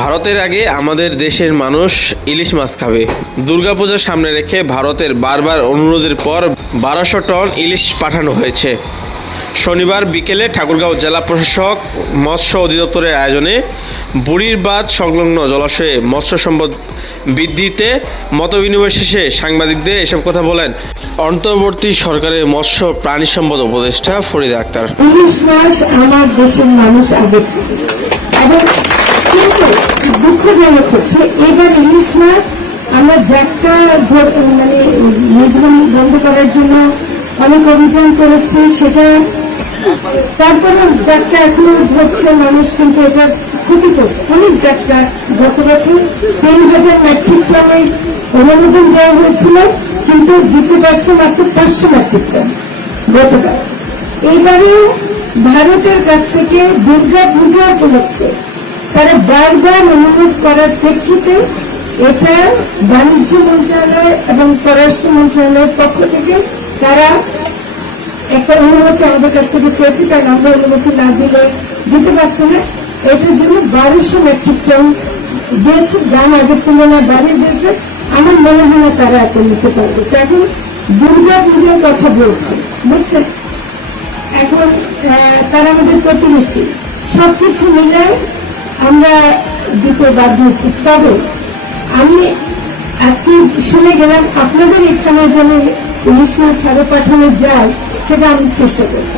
ভারতের আগে আমাদের দেশের মানুষ ইলিশ মাছ খাবে। দুর্গাপূজার সামনে রেখে ভারতের বারবার অনুরোধের পর বারোশো টন ইলিশ পাঠানো হয়েছে। শনিবার বিকেলে ঠাকুরগাঁও জেলা প্রশাসক, মৎস্য অধিদপ্তরের আয়োজনে বুড়ির বাঁধ সংলগ্ন জলাশয়ে মৎস্য সম্পদ বৃদ্ধিতে মতবিনিময় শেষে সাংবাদিকদের এসব কথা বলেন অন্তর্বর্তী সরকারের মৎস্য প্রাণী সম্পদ উপদেষ্টা ফরিদা আক্তার। আমার দেশের মানুষ দুঃখজনক হচ্ছে, এবার ইলিশ মাছ আমরা ধর- মানে নিধন বন্ধ করার জন্য অনেক অভিযান করেছি, সেটা তারপরে যাত্রা এখনও হচ্ছে, মানুষ কিন্তু এটা ক্ষতি করছে। অনেক যাত্রা গত বছর তিন হাজার মেট্রিক টনের অনুমোদন দেওয়া হয়েছিল, কিন্তু দিতে পারছে মাত্র পাঁচশো মেট্রিক টন গতকাল। এইবারে ভারতের কাছ থেকে দুর্গা পূজা উপলক্ষে তারা বারবার অনুরোধ করার প্রেক্ষিতে এটা বাণিজ্য মন্ত্রণালয় এবং পররাষ্ট্র মন্ত্রণালয়ের পক্ষ থেকে তারা একটা অনুমতি আমাদের কাছ থেকে চেয়েছে, কারণ আমরা অনুমতি না দিলে দিতে পারছি না। এটার জন্য বারোশো মেট্রিক টন দিয়েছে দাম আগের তুলনায় বাড়িয়ে দিয়েছে। আমার মনে হয় না তারা এত নিতে পারবে। এখন দুর্গা পুজোর কথা বলছে, বুঝছেন? এখন তারা আমাদের প্রতিবেশী। সবকিছু মিলে আমরা দিতে বাধ্য হচ্ছি। তবে আমি আজকে শুনে গেলাম, আপনাদের এখানে যেন ইলিশ মাছ আরও পাঠানো যায়, সেটা আমি চেষ্টা করব।